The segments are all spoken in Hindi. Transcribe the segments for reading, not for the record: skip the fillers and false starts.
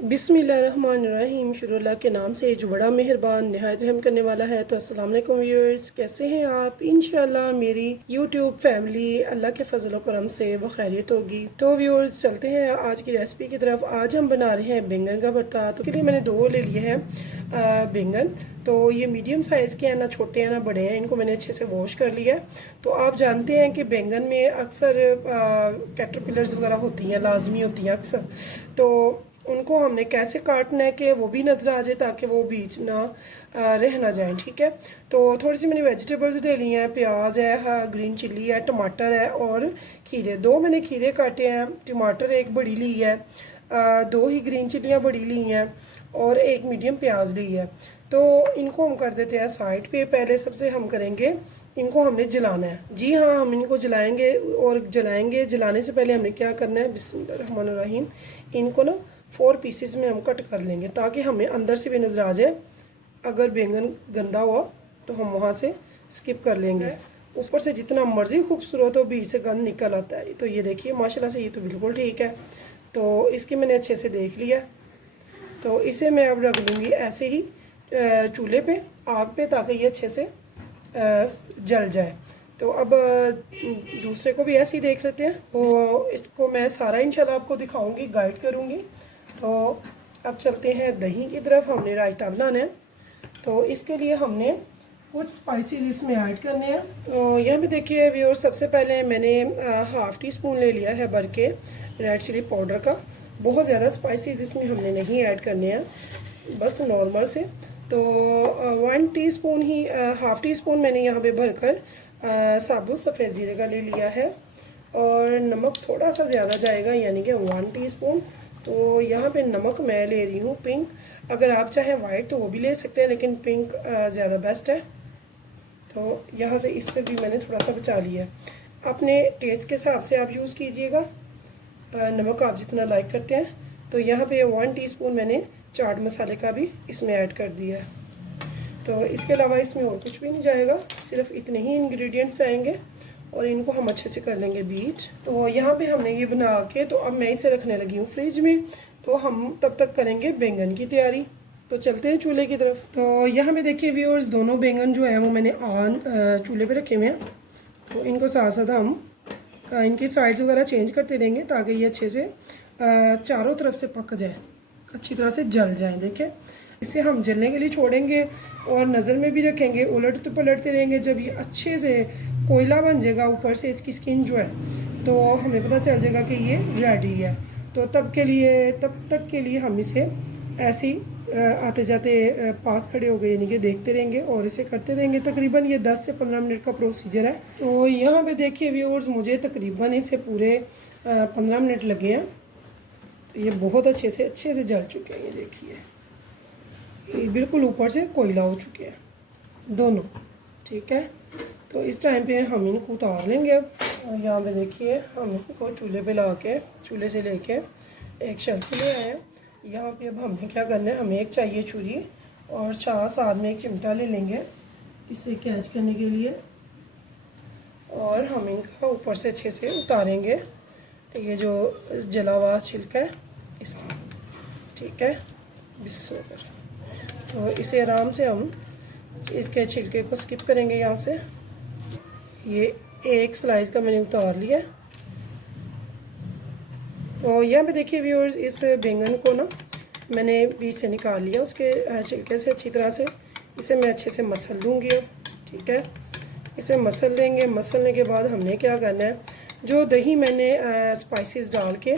बिस्मिल्लाहिर्रहमानिर्रहीम। शुरू अल्लाह के नाम से जो बड़ा मेहरबान निहायत रहम करने वाला है। तो अस्सलाम वालेकुम व्यूअर्स, कैसे हैं आप? इंशाल्लाह मेरी यूट्यूब फैमिली अल्लाह के फजल व करम से बखैरियत होगी। तो व्यूअर्स चलते हैं आज की रेसिपी की तरफ। आज हम बना रहे हैं बैंगन का भरता। तो के लिए मैंने दो ले लिए हैं बैंगन। तो ये मीडियम साइज़ के हैं, ना छोटे हैं ना बड़े हैं। इनको मैंने अच्छे से वॉश कर लिया है। तो आप जानते हैं कि बैंगन में अक्सर कैटरपिलर्स वगैरह होती हैं, लाजमी होती हैं अक्सर। तो उनको हमने कैसे काटना है कि वो भी नज़र आ जाए, ताकि वो बीच ना रह ना जाए। ठीक है, तो थोड़ी सी मैंने वेजिटेबल्स ले ली हैं। प्याज है, ग्रीन चिल्ली है, टमाटर है और खीरे। दो मैंने खीरे काटे हैं, टमाटर एक बड़ी ली है, दो ही ग्रीन चिल्लियाँ बड़ी ली हैं और एक मीडियम प्याज ली है। तो इनको हम कर देते हैं साइड पे। पहले सबसे हम करेंगे, इनको हमने जलाना है। जी हाँ, हम इनको जलाएंगे। और जलाने से पहले हमने क्या करना है, बिस्मिल्लाहिर्रहमानिर्रहीम, इनको ना 4 पीसेस में हम कट कर लेंगे, ताकि हमें अंदर से भी नज़र आ जाए। अगर बैंगन गंदा हुआ तो हम वहाँ से स्किप कर लेंगे। ऊपर से जितना मर्ज़ी खूबसूरत हो, बीच से गंद निकल आता है। तो ये देखिए माशाल्लाह से ये तो बिल्कुल ठीक है। तो इसकी मैंने अच्छे से देख लिया। तो इसे मैं अब रख दूँगी ऐसे ही चूल्हे पे, आग पे, ताकि ये अच्छे से जल जाए। तो अब दूसरे को भी ऐसे ही देख लेते हैं। तो इसको मैं सारा इंशाल्लाह आपको दिखाऊंगी, गाइड करूंगी। तो अब चलते हैं दही की तरफ। हमने रायता बनाना है, तो इसके लिए हमने कुछ स्पाइसेस इसमें ऐड करने हैं। तो यहाँ पे देखिए व्यूअर, सबसे पहले मैंने हाफ़ टी स्पून ले लिया है भर के रेड चिली पाउडर का। बहुत ज़्यादा स्पाइसेस इसमें हमने नहीं ऐड करने हैं, बस नॉर्मल से। तो 1 टीस्पून ही, हाफ़ टी स्पून मैंने यहाँ पे भरकर साबुत सफ़ेद ज़ीरे का ले लिया है। और नमक थोड़ा सा ज़्यादा जाएगा, यानी कि 1 टीस्पून। तो यहाँ पे नमक मैं ले रही हूँ पिंक। अगर आप चाहें वाइट तो वो भी ले सकते हैं, लेकिन पिंक ज़्यादा बेस्ट है। तो यहाँ से इससे भी मैंने थोड़ा सा बचा लिया है। अपने टेस्ट के हिसाब से आप यूज़ कीजिएगा, नमक आप जितना लाइक करते हैं। तो यहाँ पे 1 टीस्पून मैंने चाट मसाले का भी इसमें ऐड कर दिया है। तो इसके अलावा इसमें और कुछ भी नहीं जाएगा, सिर्फ इतने ही इंग्रेडिएंट्स आएंगे और इनको हम अच्छे से कर लेंगे बीट। तो यहाँ पे हमने ये बना के, तो अब मैं इसे रखने लगी हूँ फ्रिज में। तो हम तब तक करेंगे बैंगन की तैयारी। तो चलते हैं चूल्हे की तरफ। तो यहाँ पे देखिए व्यूअर्स, दोनों बैंगन जो है वो मैंने ऑन चूल्हे पे रखे हुए हैं। तो इनको साथ साथ हम इनकी साइड्स वगैरह चेंज करते रहेंगे, ताकि ये अच्छे से चारों तरफ से पक जाए, अच्छी तरह से जल जाए। देखें, इसे हम जलने के लिए छोड़ेंगे और नज़र में भी रखेंगे, उलटते पलटते रहेंगे। जब ये अच्छे से कोयला बन जाएगा ऊपर से, इसकी स्किन जो है, तो हमें पता चल जाएगा कि ये रेडी है। तो तब तक के लिए हम इसे ऐसे ही आते जाते पास खड़े हो गए, यानी कि देखते रहेंगे और इसे करते रहेंगे। तकरीबन ये 10 से 15 मिनट का प्रोसीजर है। तो यहाँ पे देखिए व्यूअर्स, मुझे तकरीबन इसे पूरे 15 मिनट लगे हैं। तो ये बहुत अच्छे से जल चुके हैं। ये देखिए, ये बिल्कुल ऊपर से कोयला हो चुके हैं दोनों। ठीक है, तो इस टाइम पे हम इनको उतार लेंगे। अब यहाँ पे देखिए, हम इनको चूल्हे पे ला के, चूल्हे से लेके एक शेल्फ ले आए हैं। यहाँ पे अब हमें क्या करना है, हमें एक चाहिए छुरी और साथ में एक चिमटा ले लेंगे इसे कैच करने के लिए। और हम इनका ऊपर से अच्छे से उतारेंगे ये जो जला हुआ छिलका है इसका। ठीक है, बिस्मिल्लाह। तो इसे आराम से हम इसके छिलके को स्किप करेंगे यहाँ से। ये एक स्लाइस का मैंने उतार लिया। तो यहाँ पे देखिए व्यूअर्स, इस बैंगन को ना मैंने बीच से निकाल लिया उसके छिलके से अच्छी तरह से। इसे मैं अच्छे से मसल दूँगी अब। ठीक है, इसे मसल देंगे। मसलने के बाद हमने क्या करना है, जो दही मैंने स्पाइसेस डाल के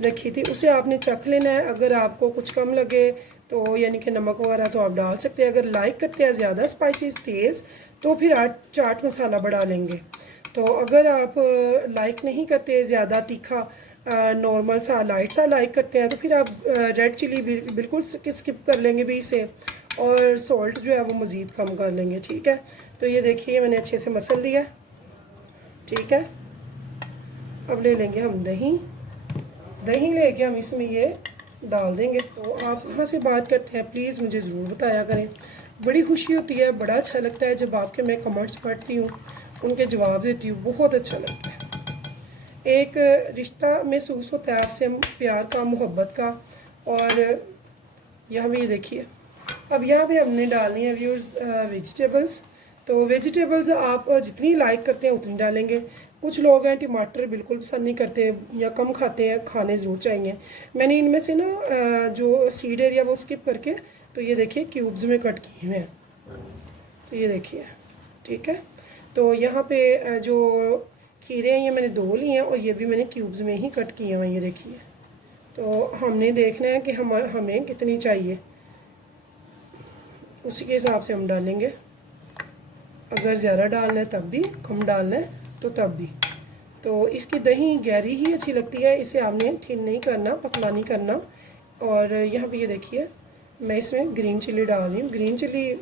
रखी थी उसे आपने चख लेना है। अगर आपको कुछ कम लगे तो, यानी कि नमक वगैरह, तो आप डाल सकते हैं। अगर लाइक करते हैं ज़्यादा स्पाइसेस तेज़, तो फिर आप चाट मसाला बढ़ा लेंगे। तो अगर आप लाइक नहीं करते ज़्यादा तीखा, नॉर्मल सा लाइट सा लाइक करते हैं, तो फिर आप रेड चिली बिल्कुल स्किप कर लेंगे भी इसे, और सॉल्ट जो है वो मज़ीद कम कर लेंगे। ठीक है, तो ये देखिए मैंने अच्छे से मसल दिया। ठीक है, अब ले लेंगे हम दही लेके हम इसमें ये डाल देंगे। तो आप कहाँ से बात करते हैं, प्लीज़ मुझे ज़रूर बताया करें। बड़ी खुशी होती है, बड़ा अच्छा लगता है जब आपके मैं कमेंट्स पढ़ती हूँ, उनके जवाब देती हूँ, बहुत अच्छा लगता है। एक रिश्ता महसूस होता है आपसे, प्यार का, मोहब्बत का। और यहाँ भी ये देखिए। अब यहाँ पे हमने डालनी है व्यूअर्स वेजिटेबल्स। तो वेजिटेबल्स आप जितनी लाइक करते हैं उतनी डालेंगे। कुछ लोग हैं टमाटर बिल्कुल पसंद नहीं करते या कम खाते हैं, खाने ज़रूर चाहिए। मैंने इनमें से ना जो सीड एरिया वो स्किप करके, तो ये देखिए क्यूब्स में कट किए हुए हैं। तो ये देखिए, ठीक है। तो यहाँ पे जो खीरे हैं ये मैंने धो लिए हैं और ये भी मैंने क्यूब्स में ही कट किए हैं, ये देखिए। तो हमने देखना है कि हमें कितनी चाहिए, उसी के हिसाब से हम डालेंगे। अगर ज़्यादा डालना है तब भी, कम डालना है तो तब भी। तो इसकी दही गहरी ही अच्छी लगती है, इसे आपने थिन नहीं करना, पतला नहीं करना। और यहाँ पे ये देखिए, मैं इसमें ग्रीन चिली डाल रही हूँ। ग्रीन चिली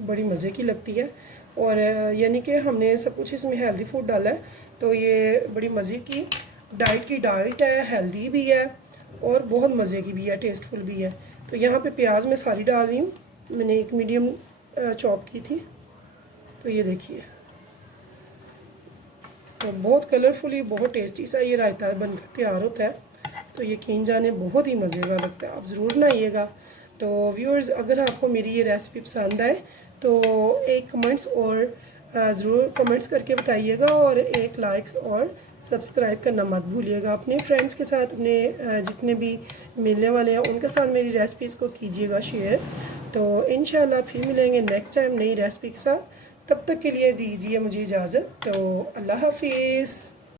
बड़ी मज़े की लगती है, और यानी कि हमने सब कुछ इसमें हेल्दी फूड डाला है, तो ये बड़ी मज़े की डाइट है, हेल्दी भी है और बहुत मज़े की भी है, टेस्टफुल भी है। तो यहाँ पे प्याज मैं सारी डाल रही हूँ, मैंने एक मीडियम चॉप की थी। तो ये देखिए, तो बहुत कलरफुली, बहुत टेस्टी सा ये रायता बनकर तैयार होता है। तो यकीन जाने बहुत ही मज़े का लगता है, आप ज़रूर बनाइएगा। तो व्यूअर्स, अगर आपको मेरी ये रेसिपी पसंद आए तो एक कमेंट्स और ज़रूर कमेंट्स करके बताइएगा, और एक लाइक्स और सब्सक्राइब करना मत भूलिएगा। अपने फ्रेंड्स के साथ, अपने जितने भी मिलने वाले हैं उनके साथ मेरी रेसिपीज़ को कीजिएगा शेयर। तो इंशाल्लाह फिर मिलेंगे नेक्स्ट टाइम नई रेसिपी के साथ। तब तक के लिए दीजिए मुझे इजाज़त। तो अल्लाह हाफिज़।